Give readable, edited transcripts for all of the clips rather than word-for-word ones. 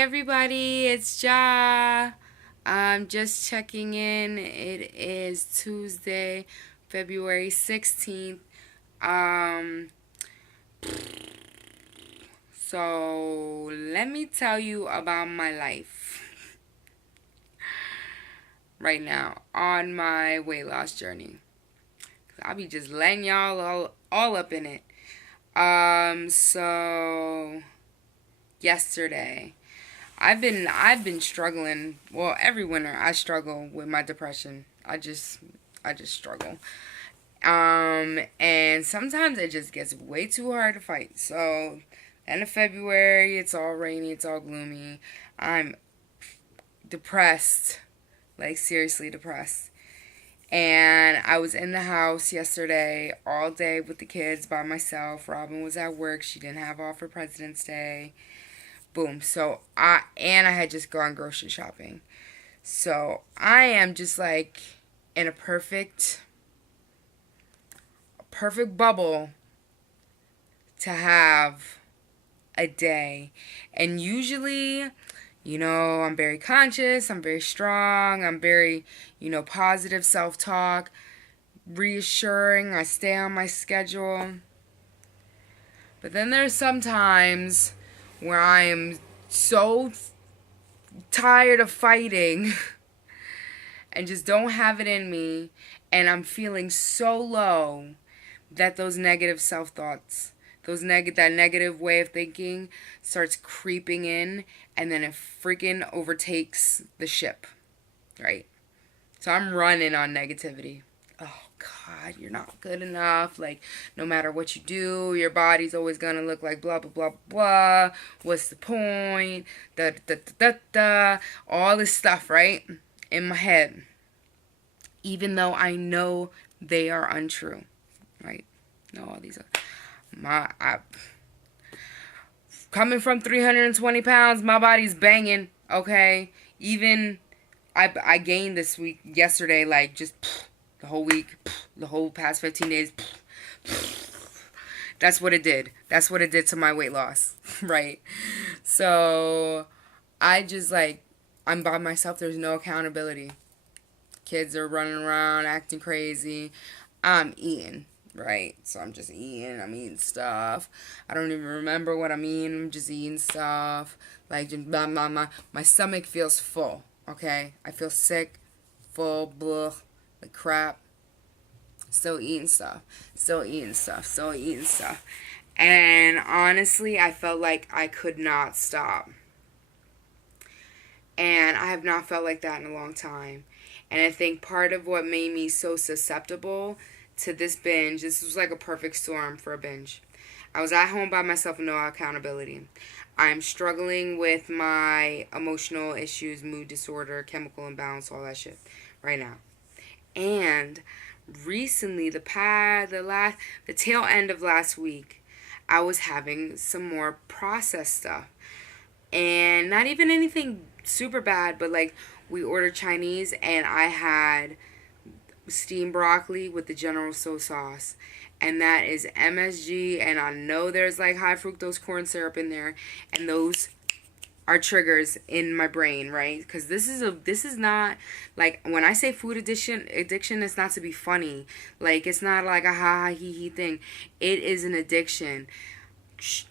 everybody, it's Ja. I'm just checking in. It is Tuesday, February 16th. Um so let me tell you about my life right now on my weight loss journey. I'll be just letting y'all all up in it. So yesterday I've been struggling. Well, every winter I struggle with my depression. I just struggle. And sometimes it just gets way too hard to fight. So, end of February, it's all rainy, it's all gloomy. I'm depressed, like seriously depressed. And I was in the house yesterday all day with the kids by myself. Robin was at work. She didn't have off for President's Day. Boom. I had just gone grocery shopping. So I am just like in a perfect bubble to have a day. And usually, I'm very conscious, I'm very strong, I'm very, positive self talk, reassuring, I stay on my schedule. But then there's some times where I am so tired of fighting and just don't have it in me, and I'm feeling so low that those negative self thoughts, that negative way of thinking starts creeping in, and then it freaking overtakes the ship, right? So I'm running on negativity. Oh God, you're not good enough. Like, no matter what you do, your body's always gonna look like blah blah blah blah. What's the point? Da da da da da. All this stuff, right? In my head, even though I know they are untrue, right? No, all these are coming from 320 pounds, my body's banging. Okay, even I gained yesterday, like just the whole week, the whole past 15 days. That's what it did. That's what it did to my weight loss, right? So I just I'm by myself. There's no accountability. Kids are running around acting crazy. I'm eating, right? So I'm just eating. I'm eating stuff. I don't even remember what I'm eating. I'm just eating stuff. Like, my stomach feels full, okay? I feel sick, full, blah, like crap. Still eating stuff. Still eating stuff. Still eating stuff. And honestly, I felt like I could not stop. And I have not felt like that in a long time. And I think part of what made me so susceptible to this binge, this was like a perfect storm for a binge. I was at home by myself with no accountability. I'm struggling with my emotional issues, mood disorder, chemical imbalance, all that shit right now. And recently, the tail end of last week, I was having some more processed stuff. And not even anything super bad, but like we ordered Chinese and I had steamed broccoli with the General Tso sauce. And that is MSG, and I know there's like high fructose corn syrup in there, and those are triggers in my brain, right? Because this is not like, when I say food addiction, it's not to be funny. Like, it's not like a ha ha he he thing. It is an addiction.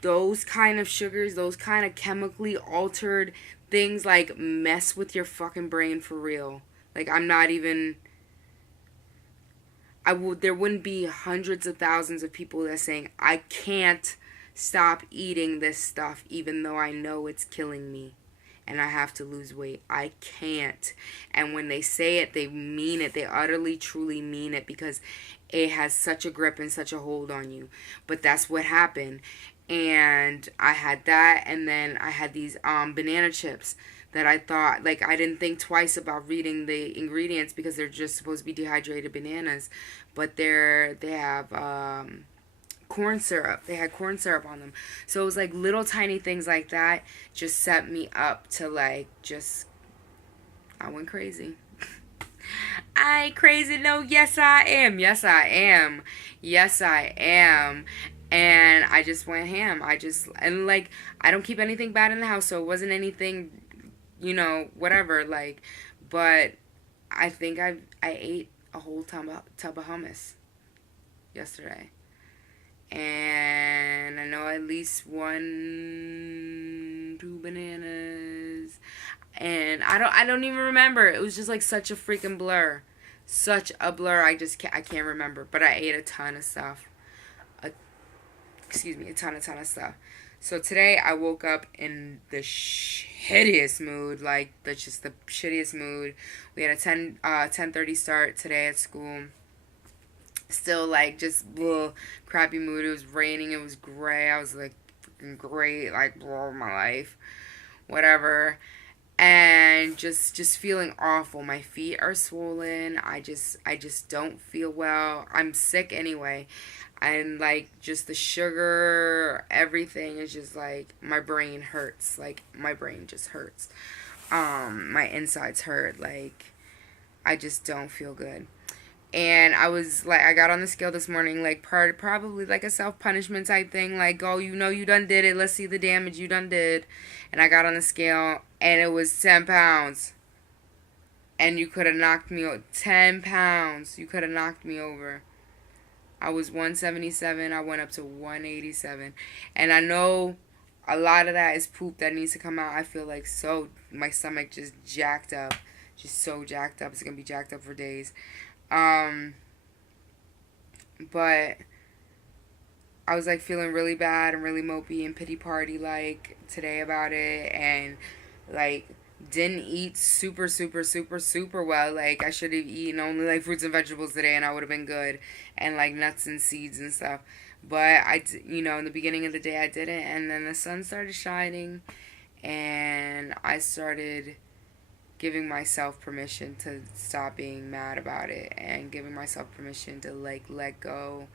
Those kind of sugars, those kind of chemically altered things, like, mess with your fucking brain for real. Like, I'm not even. There wouldn't be hundreds of thousands of people that are saying I can't stop eating this stuff even though I know it's killing me and I have to lose weight. I can't. And when they say it, they mean it. They utterly, truly mean it, because it has such a grip and such a hold on you. But that's what happened. And I had that, and then I had these banana chips that I thought, like, I didn't think twice about reading the ingredients because they're just supposed to be dehydrated bananas, but they have corn syrup. They had corn syrup on them. So it was like little tiny things like that just set me up to I went crazy. I ain't crazy, no. Yes I am. Yes I am. Yes I am. And I just went ham. And like, I don't keep anything bad in the house, so it wasn't anything, whatever. Like, but I think I ate a whole tub of hummus yesterday. And I know at least two bananas. And I don't even remember. It was just like such a freaking blur. Such a blur. I can't remember. But I ate a ton of stuff. A, a ton of stuff. So today I woke up in the shittiest mood, like just the shittiest mood. We had a 10:30 start today at school. Still like just crappy mood. It was raining. It was gray. I was like freaking great, like my life, whatever. And just feeling awful. My feet are swollen. I just don't feel well. I'm sick anyway. And like just the sugar, everything is just like my brain hurts. Like my brain just hurts. My insides hurt. Like I just don't feel good. And I got on the scale this morning, like probably like a self punishment type thing, like, oh, you done did it, let's see the damage you done did. And I got on the scale, and it was 10 pounds. And you could have knocked me over. 10 pounds. You could have knocked me over. I was 177, I went up to 187. And I know a lot of that is poop that needs to come out. I feel like my stomach just jacked up. Just so jacked up. It's going to be jacked up for days. But I was like feeling really bad and really mopey and pity party like today about it, and like didn't eat super super super super well. Like I should have eaten only like fruits and vegetables today and I would have been good, and like nuts and seeds and stuff. But in the beginning of the day I didn't, and then the sun started shining and I started giving myself permission to stop being mad about it, and giving myself permission to like let go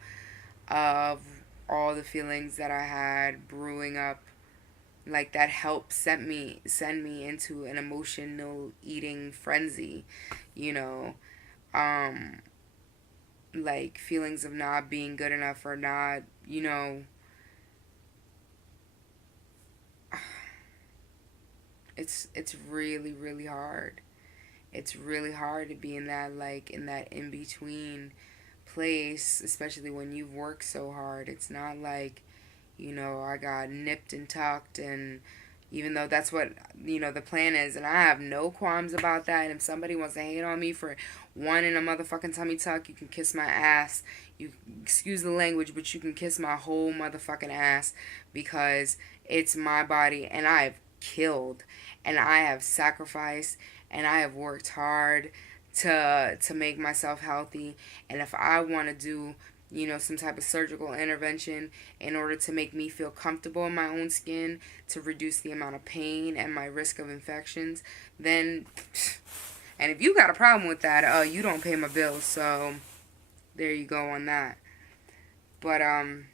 of all the feelings that I had brewing up, like that helped send me into an emotional eating frenzy, you know, um like feelings of not being good enough, or not, it's really really hard. It's really hard to be in that, like, in that in between place, especially when you've worked so hard. It's not like, I got nipped and tucked, and even though that's what, the plan is, and I have no qualms about that. And if somebody wants to hate on me for wanting a motherfucking tummy tuck, you can kiss my ass. You excuse the language, but you can kiss my whole motherfucking ass, because it's my body, and I've killed, and I have sacrificed, and I have worked hard to make myself healthy. And if I want to do, some type of surgical intervention in order to make me feel comfortable in my own skin, to reduce the amount of pain and my risk of infections, then, and if you got a problem with that, you don't pay my bills. So there you go on that. But I'm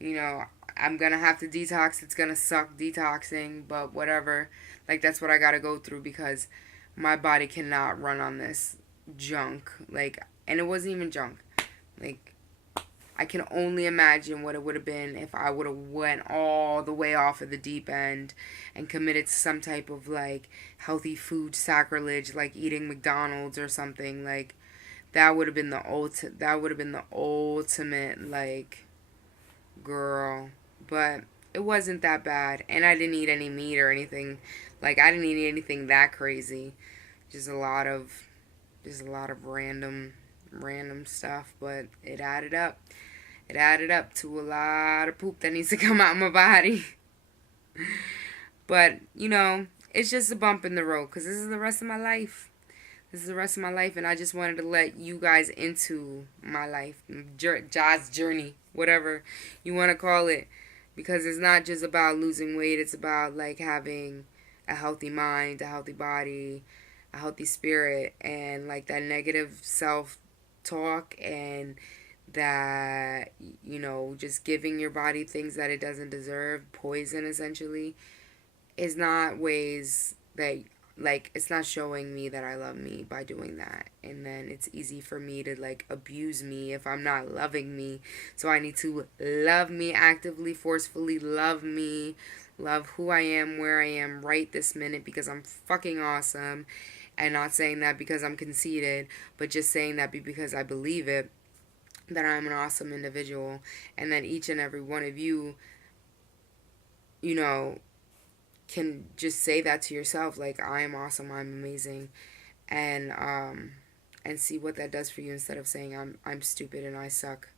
gonna have to detox. It's gonna suck detoxing, but whatever. Like, that's what I gotta go through, because my body cannot run on this junk. Like, and it wasn't even junk. Like, I can only imagine what it would have been if I would have went all the way off of the deep end and committed to some type of like healthy food sacrilege, like eating McDonald's or something. Like, that would have been the ultimate, like, girl. But it wasn't that bad, and I didn't eat any meat or anything. Like, I didn't eat anything that crazy. Just a lot of random stuff, but it added up. It added up to a lot of poop that needs to come out of my body. But, it's just a bump in the road, because this is the rest of my life. This is the rest of my life, and I just wanted to let you guys into my life, Jazz journey, whatever you want to call it, because it's not just about losing weight. It's about like having a healthy mind, a healthy body, a healthy spirit, and like that negative self talk, and that, just giving your body things that it doesn't deserve, poison essentially, is not ways that like, it's not showing me that I love me by doing that. And then it's easy for me to like abuse me if I'm not loving me. So I need to love me actively, forcefully love me, love who I am, where I am right this minute, because I'm fucking awesome. And not saying that because I'm conceited, but just saying that because I believe it, that I'm an awesome individual, and that each and every one of you, you know, can just say that to yourself, like, I am awesome, I'm amazing, and see what that does for you, instead of saying I'm stupid and I suck,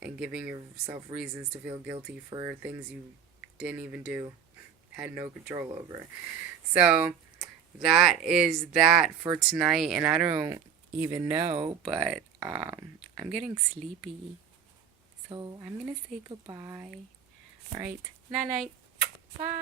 and giving yourself reasons to feel guilty for things you didn't even do, had no control over. So that is that for tonight, and I don't even know, but I'm getting sleepy, so I'm gonna say goodbye. All right, night night, bye.